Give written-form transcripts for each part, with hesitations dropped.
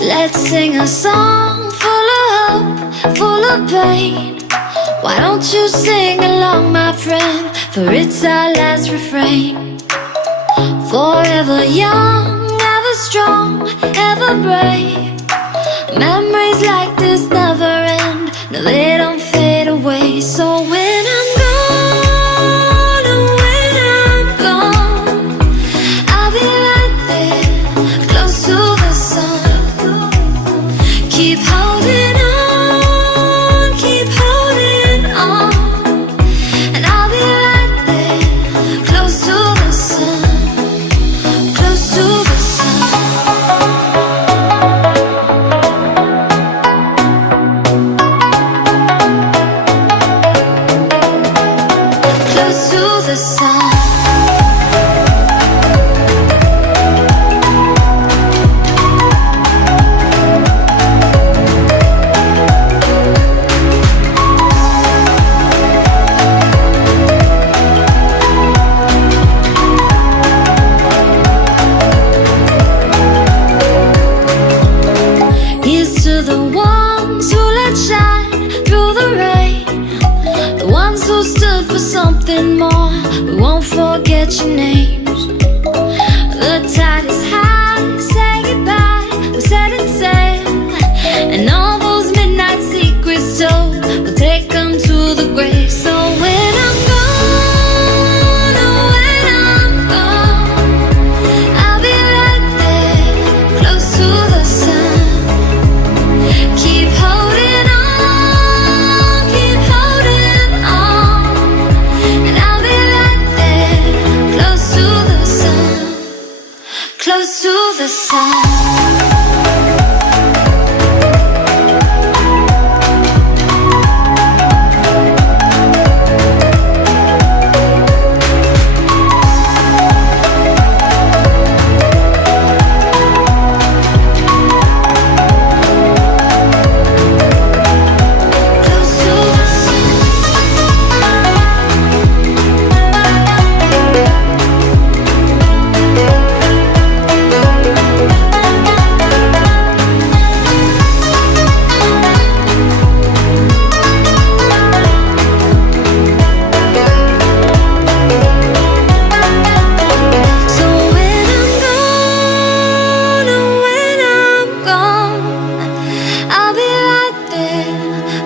Let's sing a song full of hope, full of pain. Why don't you sing along, my friend? For it's our last refrain. Forever young, ever strong, ever brave. Memories like this never end. No, they don't fade away. So when I'm gone, oh, when I'm gone, I'll be right there, close to the sun. Keep holding on, keep holding on, and I'll be right there, close to the sun, close to the sun. Close to the sun. Here's to the ones who let shine through the rain, the ones who stood for something more. We won't forget your names. The tide is high, say goodbye, we're setting sail, and all those midnight secrets told, we'll take them to the grave. So when I'm gone, oh, when I'm gone, I'll be right there, close to the sun. Keep holding on, keep holding on, and I'll be right there, close to the sun, close to the sun.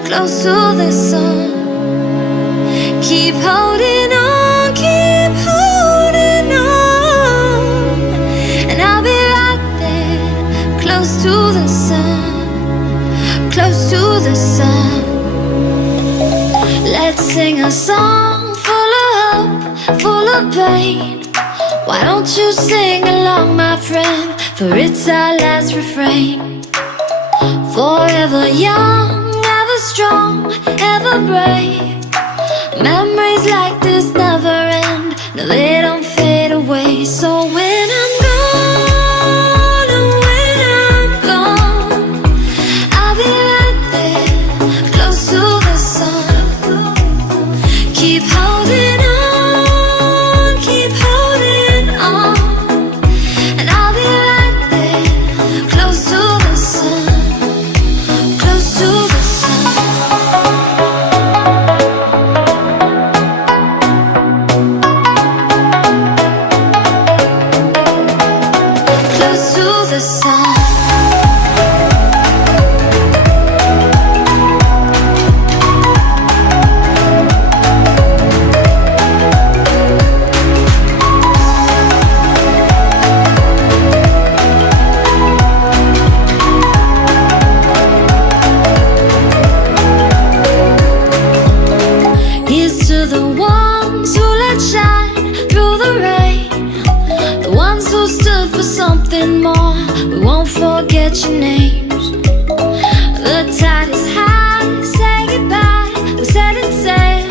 Close to the sun. Keep holding on, keep holding on, and I'll be right there, close to the sun, close to the sun. Let's sing a song full of hope, full of pain. Why don't you sing along, my friend? For it's our last refrain. Forever young, ever strong, ever brave. Memories like this never end. No, they don't fade away. So when I'm gone, oh, when I'm gone, I'll be right there, close to the sun. Keep holding on, keep holding on, and I'll be right there, close to the sun, close to the sun. Close to the sun. Here's to the ones who let shine through the rain, the ones who stood for something more. We won't forget your names. The tide is high, say goodbye, we're setting sail,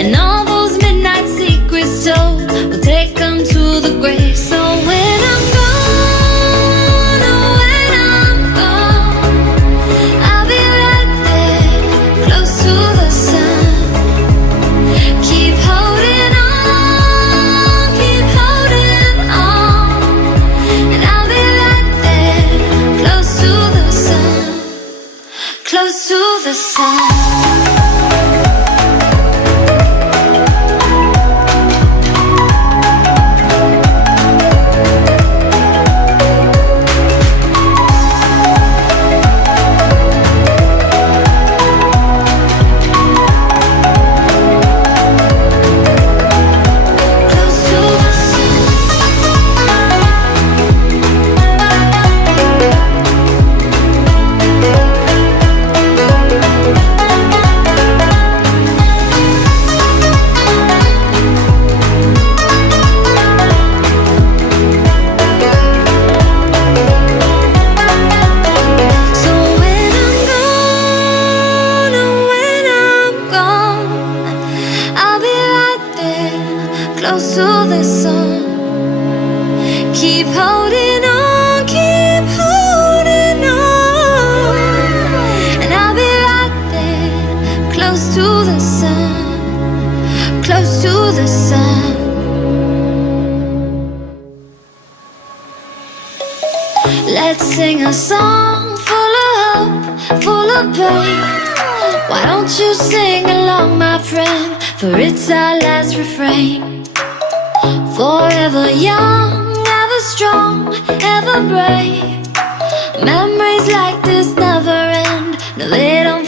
and all those midnight secrets told, we'll take them to the grave. So when I'm gone, oh, when I'm gone, I'll be right there, close to the sun. Keep holding on, keep holding on, and I'll be right there, close the sun. Close to the sun. Keep holding on, keep holding on. And I'll be right there, close to the sun, close to the sun. Let's sing a song full of hope, full of pain. Why don't you sing along, my friend? For it's our last refrain. Forever young, ever strong, ever brave. Memories like this never end. No, they don't